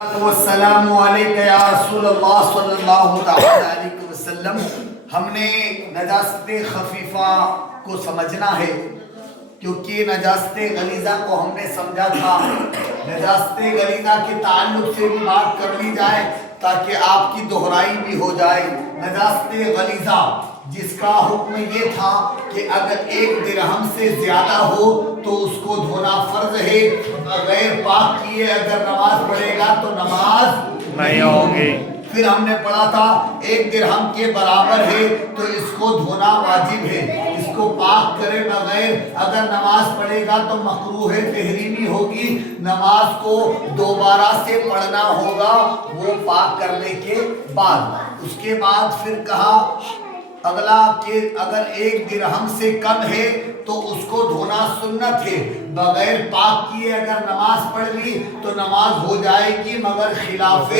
والسلام علیکہ یا رسول اللہ صلی اللہ علیہ وسلم۔ ہم نے نجاست خفیفہ کو سمجھنا ہے کیونکہ نجاست غلیظہ کو ہم نے سمجھا تھا۔ نجاست غلیظہ کے تعلق سے بھی بات کر لی جائے تاکہ آپ کی دہرائی بھی ہو جائے۔ نجاست غلیظہ جس کا حکم یہ تھا کہ اگر 1 درہم سے زیادہ ہو تو اس کو دھونا فرض ہے، غیر پاک کیے اگر نماز پڑھے گا تو نماز نہیں ہوگی۔ پھر ہم نے پڑھا تھا 1 درہم کے برابر ہے تو اس کو دھونا واجب ہے، اس کو پاک کرے بغیر اگر نماز پڑھے گا تو مکروہ تحریمی ہوگی، نماز کو دوبارہ سے پڑھنا ہوگا وہ پاک کرنے کے بعد۔ اس کے بعد پھر کہا اگلا کہ اگر 1 درہم سے کم ہے تو اس کو دھونا سنت ہے، بغیر پاک کیے اگر نماز پڑھ لی تو نماز ہو جائے گی مگر خلاف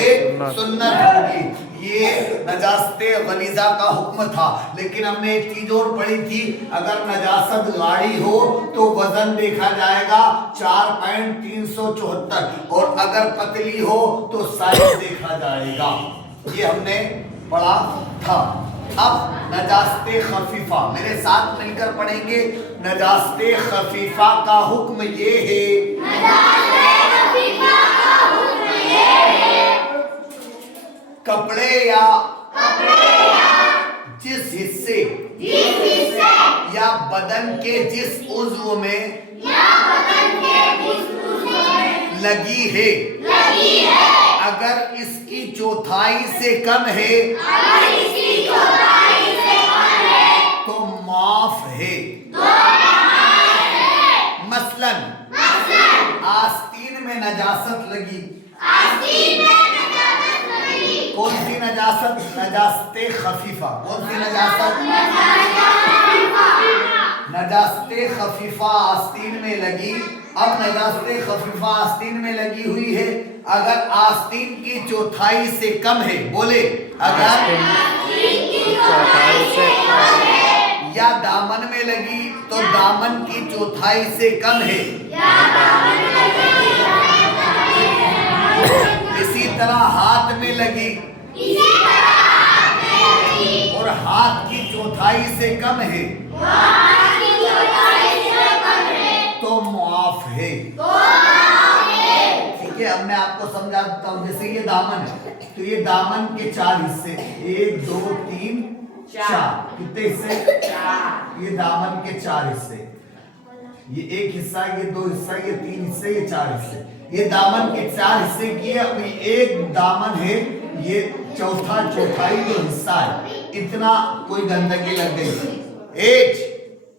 سنت ہوگی۔ یہ نجاست غلیظہ کا حکم تھا۔ لیکن ہم نے ایک چیز اور پڑھی تھی، اگر نجاست گاڑی ہو تو وزن دیکھا جائے گا 4.374 اور اگر پتلی ہو تو سائز دیکھا جائے گا۔ یہ ہم نے پڑھا تھا۔ اب نجاست خفیفہ میرے ساتھ مل کر پڑھیں گے۔ نجاست خفیفہ کا حکم یہ ہے، کپڑے یا جس حصے یا بدن کے جس عضو میں لگی ہے اگر اس کی چوتھائی سے کم ہے تو معاف ہے۔ مثلا آستین میں نجاست لگی، کون سی نجاست؟ نجاست خفیفہ۔ کون سی نجاست؟ نجاست خفیفہ آستین میں لگی۔ اب نجاست خفیفہ آستین میں لگی ہوئی ہے، اگر آستین کی چوتھائی سے کم ہے، بولے اگر یا دامن میں لگی تو دامن کی چوتھائی سے کم ہے، اسی طرح ہاتھ میں لگی اور ہاتھ کی چوتھائی سے کم ہے تو معاف ہے۔ ٹھیک ہے، ہم نے آپ کو سمجھا دیتا ہوں۔ جیسے یہ دامن ہے تو یہ دامن کے 4 حصے، 1 2 3 4، کتنے حصے؟ یہ دامن کے 4 حصے، یہ 1 حصہ، یہ 2 حصہ، یہ 3 حصے، یہ 4 حصے۔ یہ دامن کے 4 حصے کیے، ابھی ایک دامن ہے، یہ چوتھائی جو حصہ ہے، اتنا کوئی گندگی لگ گئی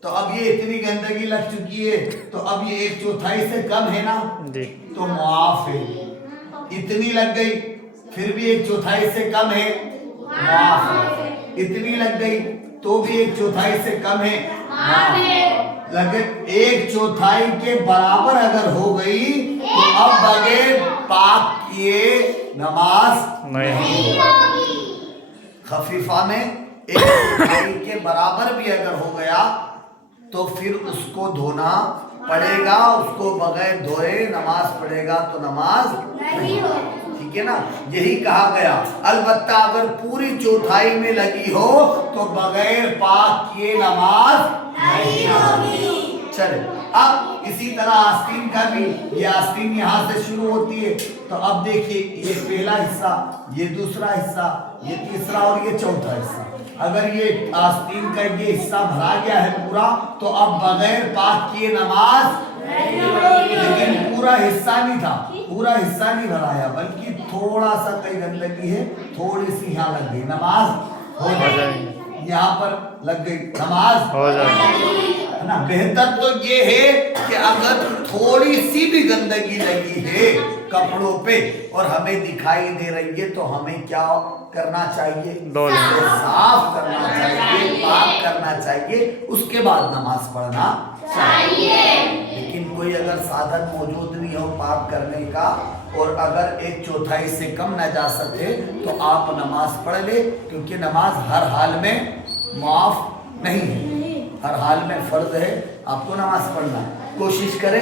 تو اب یہ اتنی گندگی لگ چکی ہے تو اب یہ 1/4 سے کم ہے نا تو معاف ہے۔ اتنی لگ گئی پھر بھی 1/4 سے کم ہے، معاف ہے۔ اتنی لگ گئی تو بھی 1/4 سے کم ہے، معاف ہے۔ لیکن 1/4 کے برابر اگر ہو گئی تو اب بغیر پاک کیے نماز نہیں ہوگی۔ خفیفہ میں 1/4 کے برابر بھی اگر ہو گیا تو پھر اس کو دھونا پڑے گا، اس کو بغیر دھوئے نماز پڑھے گا تو نماز نہیں ہوگی۔ ٹھیک ہے نا، یہی کہا گیا۔ البتہ اگر پوری چوتھائی میں لگی ہو تو بغیر پاک کیے نماز نہیں ہوگی۔ چلے اب اسی طرح آستین کا بھی، یہ آستین یہاں سے شروع ہوتی ہے تو اب دیکھیے یہ پہلا حصہ، یہ دوسرا حصہ، یہ تیسرا اور یہ چوتھا حصہ۔ اگر یہ آستین کا یہ حصہ بھرا گیا ہے پورا تو اب بغیر پاک کیے نماز نہیں ہوگی۔ لیکن پورا حصہ نہیں تھا، پورا حصہ نہیں بھرایا بلکہ تھوڑا سا کئی گندگی ہے، تھوڑی سی یہاں لگ گئی، نماز ہو جائے گی۔ یہاں پر لگ گئی، نماز ہو جائے گی۔ بہتر تو یہ ہے کہ اگر تھوڑی سی بھی گندگی لگی ہے کپڑوں پہ اور ہمیں دکھائی دے رہی ہے تو ہمیں کیا کرنا چاہیے؟ صاف کرنا چاہیے، پاک کرنا چاہیے، اس کے بعد نماز پڑھنا چاہیے۔ لیکن کوئی اگر سادھن موجود نہیں ہو پاک کرنے کا اور اگر 1/4 سے کم نجاست ہے تو آپ نماز پڑھ لے، کیونکہ نماز ہر حال میں معاف نہیں ہے، ہر حال میں فرض ہے آپ کو نماز پڑھنا۔ کوشش کریں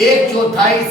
1/4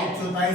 1/4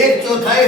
1/4